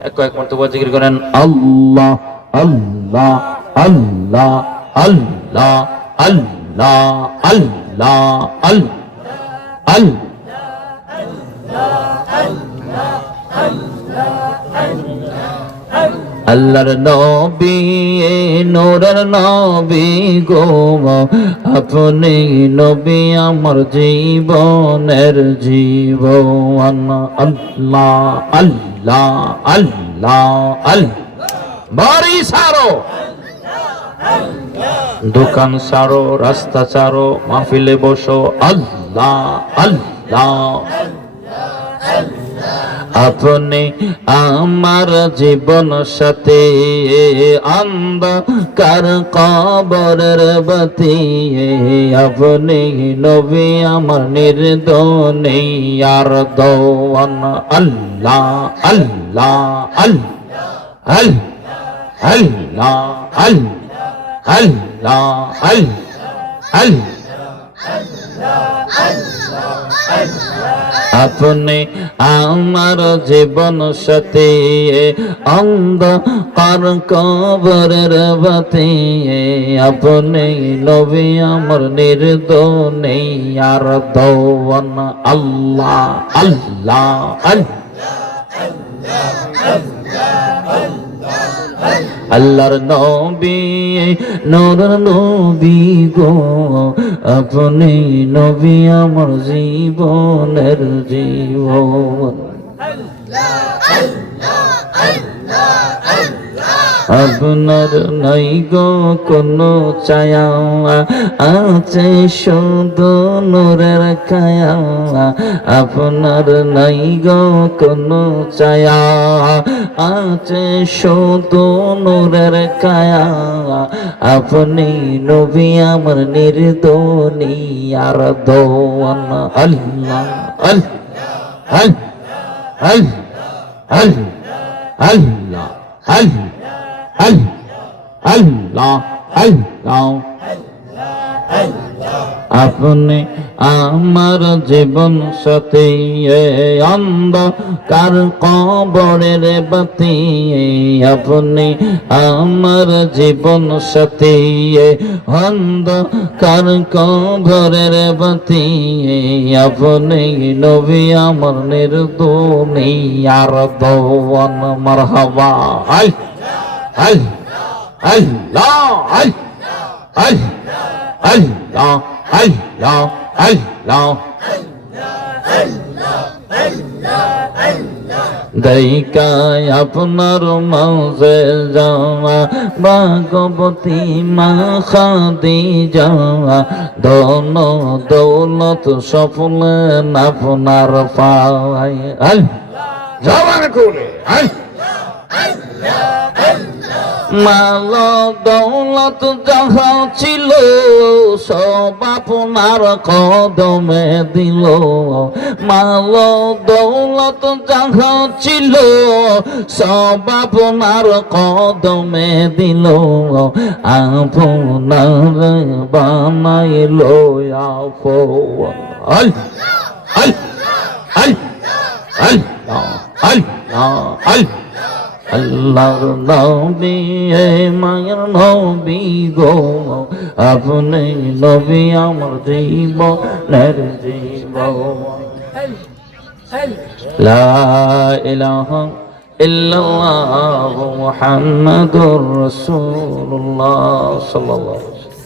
কয়েক মর্তবা জিকির করেন আল্লাহ আল্লাহ আল্লাহ আল্লাহ আল্লাহ আল্লাহ আল্লাহ আল্লাহর নবী নূরের নবী গো আপনি নবী আমার জীবনের জীবন আল্লাহ আল্লাহ আল্লাহ আল্লাহ বাড়ি সারো দোকান সারো রাস্তা সারো মাহফিলে বসো আল্লাহ আল্লাহ আপনি আমার জীবন সাথে অন্ধকার কবরের বাতি আপনি নবী আমার নির্দনে আর দোয়ান আল্লাহ আল্লাহ আল্লাহ আল্লাহ আল্লাহ আল্লাহ আপনি আমার জীবন সাথে অন্ধকার কবরের বাতি আপনি নবী আমার নির্দনে আর দোয়ান আল্লাহ আল্লাহ আল্লাহর নবী নূরের নবী গো আপনি নবী আমার জীবনের জীবন আপনার নাই গো কোনো ছায়া আছে শুধু নূরের ছায়া আপনার নাই গো কোনো ছায়া আছে শুধু নূরের ছায়া আপনি নবী আমার নির্দনী আর দোয়ান আল্লাহ আল্লাহ আল্লাহ আল্লাহ আল্লাহ আল্লাহ আপনি আমার জীবন সাথী অন্ধকার কবরের বাতি আপনি আমার জীবন সাথী অন্ধকার কবরের বাতি আপনি নবী আমার নির্দনী আর দোয়ান মারহাবা আল্লাহ আল্লাহ আল্লাহ আল্লাহ দাইকায় আপনার মাঝে যাওয়া ভাগবতী মা খাদিজা ধন দৌলত সফল আপনার পায় জবান করে মাল দৌলত যাহা ছিল সব আপনার কদমে দিল মাল দৌলত যাহা ছিল সব আপনার কদমে দিল আপনার বানাইল আল্লাহ আল্লাহ আল্লাহ আল্লাহর নবী মায়ের নবী গো আপনি নবী আমার জীবনের জীবন লা ইলাহা ইল্লাল্লাহু মুহাম্মাদুর রাসূলুল্লাহ সাল্লাল্লাহু আলাইহি ওয়াসাল্লাম